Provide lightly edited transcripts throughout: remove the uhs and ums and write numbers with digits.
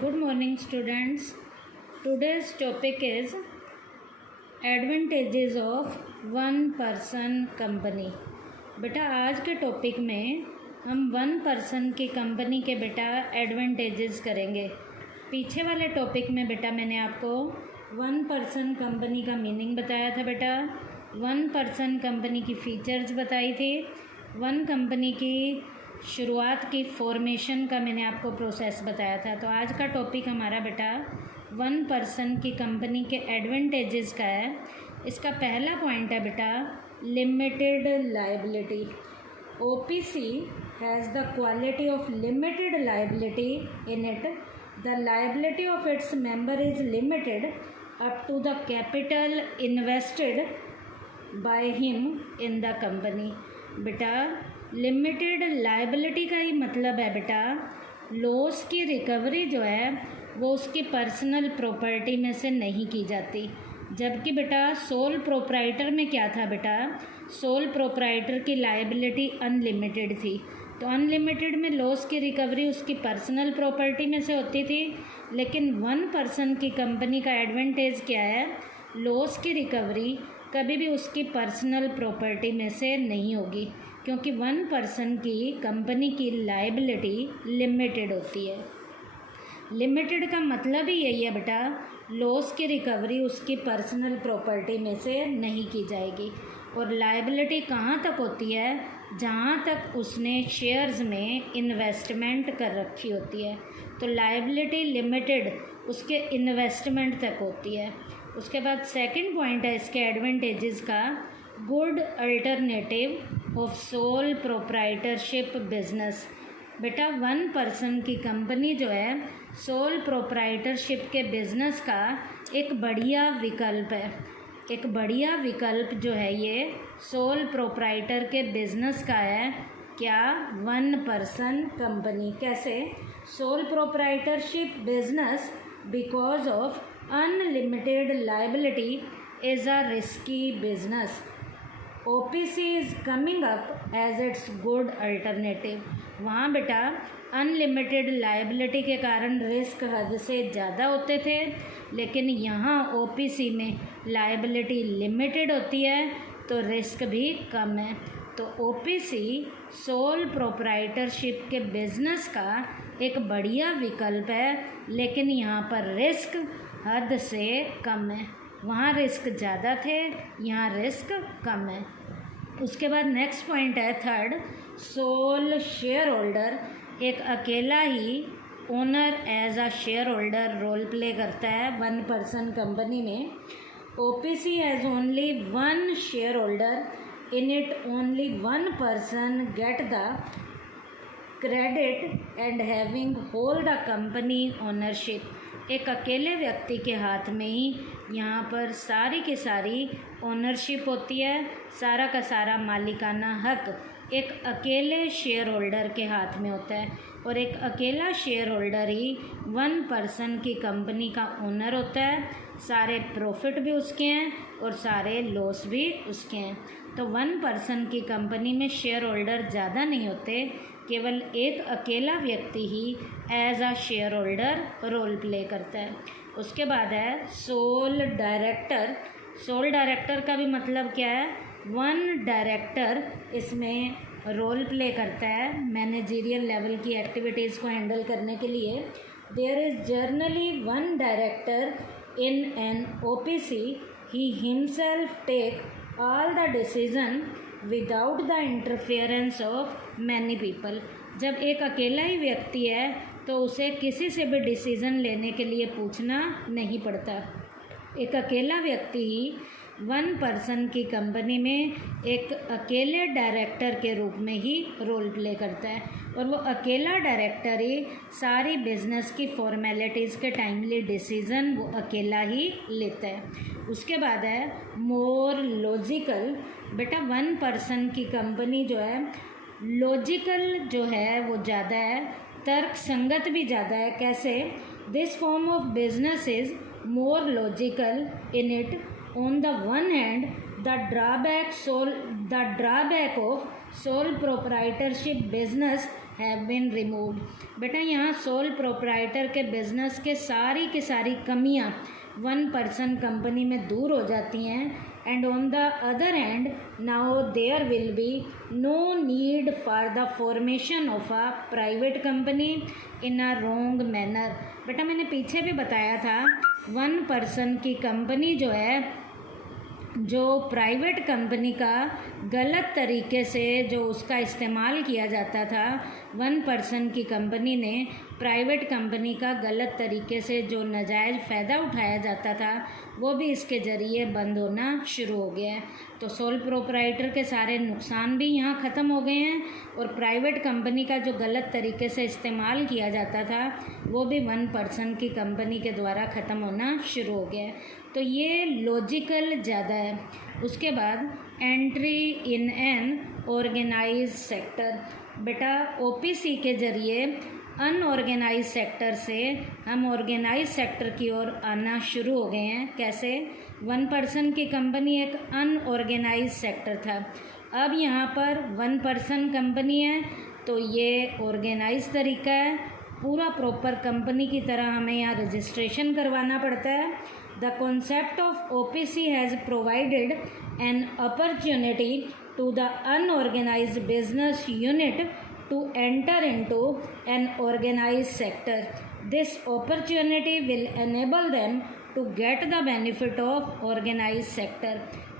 Good morning, students. Today's topic is advantages of one person company. बेटा आज के topic में हम वन पर्सन की कंपनी के बेटा एडवांटेजेस करेंगे। पीछे वाले टॉपिक में बेटा मैंने आपको वन पर्सन कंपनी का मीनिंग बताया था बेटा, वन पर्सन कंपनी की फीचर्स बताई थी, वन कंपनी की शुरुआत की फॉर्मेशन का मैंने आपको प्रोसेस बताया था। तो आज का टॉपिक हमारा बेटा वन पर्सन की कंपनी के एडवांटेजेस का है। इसका पहला पॉइंट है बेटा limited liability. OPC has the quality of limited liability in it. The liability of its member is limited up to the capital invested by him in the company. बेटा limited liability का ही मतलब है बेटा loss की recovery जो है वो उसकी पर्सनल प्रॉपर्टी में से नहीं की जाती, जबकि बेटा सोल प्रोप्राइटर में क्या था बेटा, सोल प्रोप्राइटर की लायबिलिटी अनलिमिटेड थी। तो अनलिमिटेड में लॉस की रिकवरी उसकी पर्सनल प्रॉपर्टी में से होती थी, लेकिन वन पर्सन की कंपनी का एडवांटेज क्या है, लॉस की रिकवरी कभी भी उसकी पर्सनल प्रॉपर्टी में से नहीं होगी, क्योंकि वन पर्सन की कंपनी की लायबिलिटी लिमिटेड होती है। लिमिटेड का मतलब ही यही है बेटा लॉस की रिकवरी उसकी पर्सनल प्रॉपर्टी में से नहीं की जाएगी। और लायबिलिटी कहाँ तक होती है, जहाँ तक उसने शेयर्स में इन्वेस्टमेंट कर रखी होती है। तो लायबिलिटी लिमिटेड उसके इन्वेस्टमेंट तक होती है। उसके बाद सेकंड पॉइंट है इसके एडवांटेजेस का, good alternative of sole proprietorship business. बेटा वन पर्सन की कंपनी जो है सोल प्रोप्राइटरशिप के बिज़नेस का एक बढ़िया विकल्प है। एक बढ़िया विकल्प जो है ये सोल प्रोप्राइटर के बिज़नेस का है। क्या? One person company. कैसे? Sole proprietorship business because of unlimited liability is a risky business. OPC is coming up as it's good alternative. वहाँ बेटा अनलिमिटेड लायबिलिटी के कारण रिस्क हद से ज़्यादा होते थे, लेकिन यहाँ OPC में लायबिलिटी लिमिटेड होती है तो रिस्क भी कम है। तो OPC सोल प्रोप्राइटरशिप के बिज़नेस का एक बढ़िया विकल्प है, लेकिन यहाँ पर रिस्क हद से कम है। वहाँ रिस्क ज़्यादा थे, यहाँ रिस्क कम है। उसके बाद नेक्स्ट पॉइंट है थर्ड, सोल शेयर होल्डर। एक अकेला ही owner as a share holder role play करता है वन पर्सन कंपनी में। OPC has only one share holder, in it only one person get the credit and having whole the company ownership. एक अकेले व्यक्ति के हाथ में ही यहाँ पर सारी की सारी ओनरशिप होती है, सारा का सारा मालिकाना हक एक अकेले शेयर होल्डर के हाथ में होता है। और एक अकेला शेयर होल्डर ही वन पर्सन की कंपनी का ओनर होता है। सारे प्रॉफिट भी उसके हैं और सारे लॉस भी उसके हैं। तो वन पर्सन की कंपनी में शेयर होल्डर ज़्यादा नहीं होते, केवल एक अकेला व्यक्ति ही as a share holder role play करता है। उसके बाद है सोल डायरेक्टर। सोल डायरेक्टर का भी मतलब क्या है, वन डायरेक्टर इसमें रोल प्ले करता है मैनेजरियल लेवल की एक्टिविटीज़ को हैंडल करने के लिए। There is generally one director in an OPC। He himself take all the decision without the interference of many people. जब एक अकेला ही व्यक्ति है तो उसे किसी से भी डिसीज़न लेने के लिए पूछना नहीं पड़ता। एक अकेला व्यक्ति ही वन पर्सन की कंपनी में एक अकेले डायरेक्टर के रूप में ही रोल प्ले करता है, और वो अकेला डायरेक्टर ही सारी बिजनेस की फॉर्मेलिटीज़ के टाइमली डिसीज़न वो अकेला ही लेता है। उसके बाद है मोर लॉजिकल। बेटा वन पर्सन की कंपनी जो है लॉजिकल जो है वो ज़्यादा है, तर्क संगत भी ज़्यादा है। कैसे? This form of business is more logical in it. On the one hand the drawback of sole proprietorship business have been removed. बेटा यहाँ सोल प्रोप्राइटर के बिजनेस के सारी की सारी कमियाँ 1 पर्सन कंपनी में दूर हो जाती हैं। And on the other hand now there will be no need for the formation of a private company in a wrong manner. बेटा मैंने पीछे भी बताया था 1 पर्सन की कंपनी जो है, जो प्राइवेट कंपनी का गलत तरीके से जो उसका इस्तेमाल किया जाता था, 1 पर्सन की कंपनी ने प्राइवेट कंपनी का गलत तरीके से जो नाजायज़ फ़ायदा उठाया जाता था वो भी इसके ज़रिए बंद होना शुरू हो गया है। तो सोल प्रोप्राइटर के सारे नुकसान भी यहाँ ख़त्म हो गए हैं और प्राइवेट कंपनी का जो गलत तरीके से इस्तेमाल किया जाता था वो भी 1 पर्सन की कंपनी के द्वारा ख़त्म होना शुरू हो गया है। तो ये लॉजिकल ज़्यादा है। उसके बाद entry in an organise sector. बेटा ओपीसी के ज़रिए अनऑर्गेनाइज सेक्टर से हम ऑर्गेनाइज सेक्टर की ओर आना शुरू हो गए हैं। कैसे? 1 पर्सन की कंपनी एक अनऑर्गेनाइज सेक्टर था, अब यहाँ पर 1 पर्सन कंपनी है तो ये ऑर्गेनाइज तरीका है, पूरा प्रॉपर कंपनी की तरह हमें यहाँ रजिस्ट्रेशन करवाना पड़ता है। The concept of OPC has provided an opportunity to the unorganised business unit to enter into an organized sector. This opportunity will enable them to get the benefit of organized sector.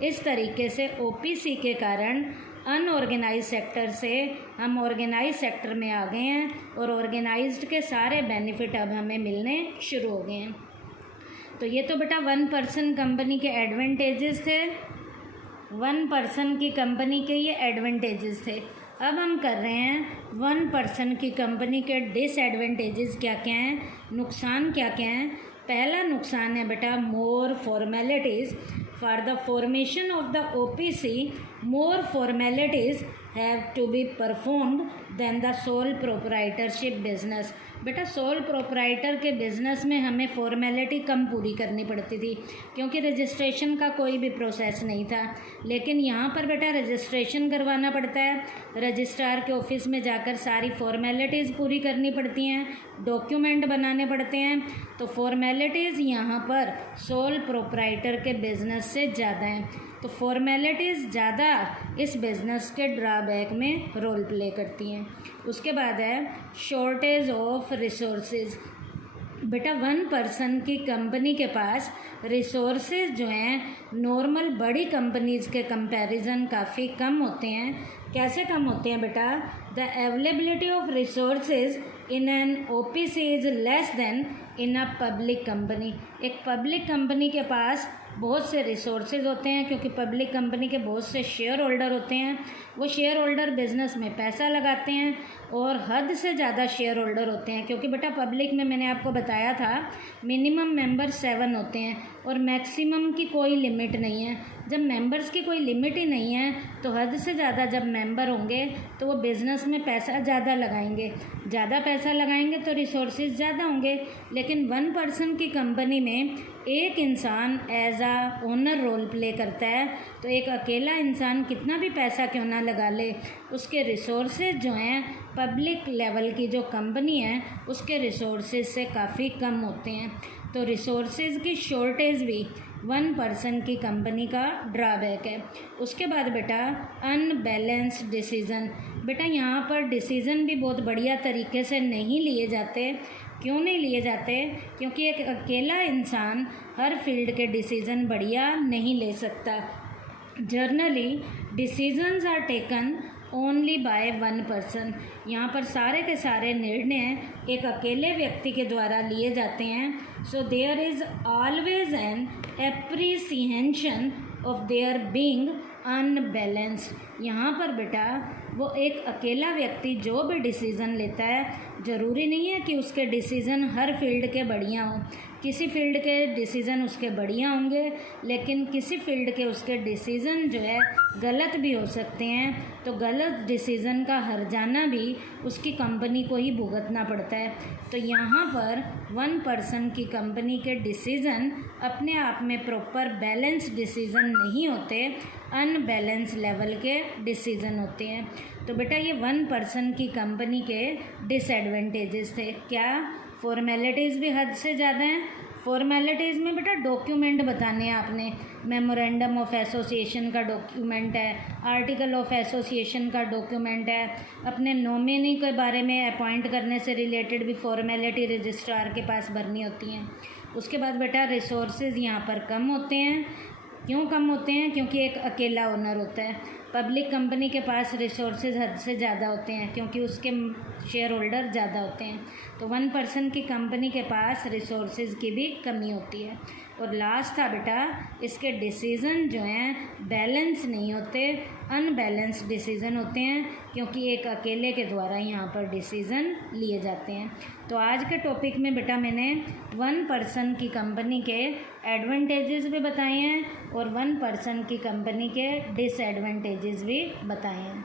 इस तरीके से OPC के कारण unorganised sector से हम organise sector में आ गए हैं और ऑर्गेनाइज्ड के सारे बेनिफिट अब हमें मिलने शुरू हो गए हैं। तो ये तो बेटा 1 पर्सन कंपनी के एडवांटेजेस थे, 1 पर्सन की कंपनी के ये एडवांटेजेस थे। अब हम कर रहे हैं 1 पर्सन की कंपनी के डिसएडवांटेजेस क्या क्या हैं, नुकसान क्या क्या हैं। पहला नुकसान है बेटा more formalities for the formation of the OPC. More formalities have to be performed than the sole proprietorship business. बेटा सोल प्रोप्राइटर के बिज़नेस में हमें फॉर्मेलिटी कम पूरी करनी पड़ती थी क्योंकि रजिस्ट्रेशन का कोई भी प्रोसेस नहीं था, लेकिन यहाँ पर बेटा रजिस्ट्रेशन करवाना पड़ता है, रजिस्ट्रार के ऑफिस में जाकर सारी फॉर्मेलिटीज़ पूरी करनी पड़ती हैं, डॉक्यूमेंट बनाने पड़ते हैं। तो फॉर्मेलिटीज़ यहाँ पर सोल प्रोप्राइटर के बिज़नेस से ज़्यादा हैं। तो फॉर्मेलिटीज़ ज़्यादा इस बिज़नेस के ड्रॉबैक में रोल प्ले करती हैं। उसके बाद है शॉर्टेज ऑफ रिसोर्सेज। बेटा 1 पर्सन की कंपनी के पास रिसोर्सेज जो हैं नॉर्मल बड़ी कंपनीज़ के कंपैरिजन काफ़ी कम होते हैं। कैसे कम होते हैं बेटा? The availability of resources in an OPC is less then in a public company. एक पब्लिक कंपनी के पास बहुत से रिसोर्सेज होते हैं क्योंकि पब्लिक कंपनी के बहुत से शेयर होल्डर होते हैं, वो शेयर होल्डर बिज़नेस में पैसा लगाते हैं और हद से ज़्यादा शेयर होल्डर होते हैं क्योंकि बेटा पब्लिक में मैंने आपको बताया था मिनिमम मेंबर 7 होते हैं और मैक्सिमम की कोई लिमिट नहीं है। जब मेंबर्स की कोई लिमिट ही नहीं है तो हद से ज़्यादा जब मेंबर होंगे तो वो बिज़नेस में पैसा ज़्यादा लगाएंगे, ज़्यादा पैसा लगाएंगे तो रिसोर्सेज ज़्यादा होंगे। लेकिन 1 पर्सन की कंपनी में एक इंसान एज आ ओनर रोल प्ले करता है, तो एक अकेला इंसान कितना भी पैसा क्यों ना लगा ले, उसके रिसोर्सेज जो हैं पब्लिक लेवल की जो कंपनी है उसके रिसोर्सेज से काफ़ी कम होते हैं। तो रिसोर्सेज की शॉर्टेज भी 1 पर्सन की कंपनी का ड्रॉबैक है। उसके बाद बेटा अनबैलेंस्ड डिसीज़न। बेटा यहाँ पर डिसीज़न भी बहुत बढ़िया तरीके से नहीं लिए जाते। क्यों नहीं लिए जाते? क्योंकि एक अकेला इंसान हर फील्ड के डिसीज़न बढ़िया नहीं ले सकता। Generally decisions are taken only by 1 person. यहाँ पर सारे के सारे निर्णय एक अकेले व्यक्ति के द्वारा लिए जाते हैं। So there is always an appreciation of their being unbalanced. यहाँ पर बेटा वो एक अकेला व्यक्ति जो भी डिसीज़न लेता है ज़रूरी नहीं है कि उसके डिसीज़न हर फील्ड के बढ़िया हों। किसी फील्ड के डिसीज़न उसके बढ़िया होंगे लेकिन किसी फील्ड के उसके डिसीज़न जो है गलत भी हो सकते हैं। तो गलत डिसीज़न का हर्जाना भी उसकी कंपनी को ही भुगतना पड़ता है। तो यहाँ पर 1 पर्सन की कंपनी के डिसीज़न अपने आप में प्रॉपर बैलेंस डिसीज़न नहीं होते, अनबैलेंस लेवल के डिसीज़न होते हैं। तो बेटा ये 1 पर्सन की कंपनी के डिसएडवांटेजेस थे। क्या? फॉर्मेलिटीज़ भी हद से ज़्यादा हैं। फॉर्मेलिटीज़ में बेटा डॉक्यूमेंट बताने हैं आपने, मेमोरेंडम ऑफ एसोसिएशन का डॉक्यूमेंट है, आर्टिकल ऑफ एसोसिएशन का डॉक्यूमेंट है, अपने नॉमिनी के बारे में अपॉइंट करने से रिलेटेड भी फॉर्मेलिटी रजिस्ट्रार के पास भरनी होती हैं। उसके बाद बेटा रिसोर्सेज यहाँ पर कम होते हैं। क्यों कम होते हैं? क्योंकि एक अकेला ओनर होता है। पब्लिक कंपनी के पास रिसोर्सेज हद से ज़्यादा होते हैं क्योंकि उसके शेयर होल्डर ज़्यादा होते हैं। तो 1 पर्सन की कंपनी के पास रिसोर्सेज की भी कमी होती है। और लास्ट था बेटा, इसके डिसीज़न जो हैं बैलेंस नहीं होते, अनबैलेंस डिसीज़न होते हैं क्योंकि एक अकेले के द्वारा यहाँ पर डिसीज़न लिए जाते हैं। तो आज के टॉपिक में बेटा मैंने 1 पर्सन की कंपनी के एडवांटेजेस भी बताए हैं और 1 पर्सन की कंपनी के डिसएडवांटेजेस भी बताए हैं।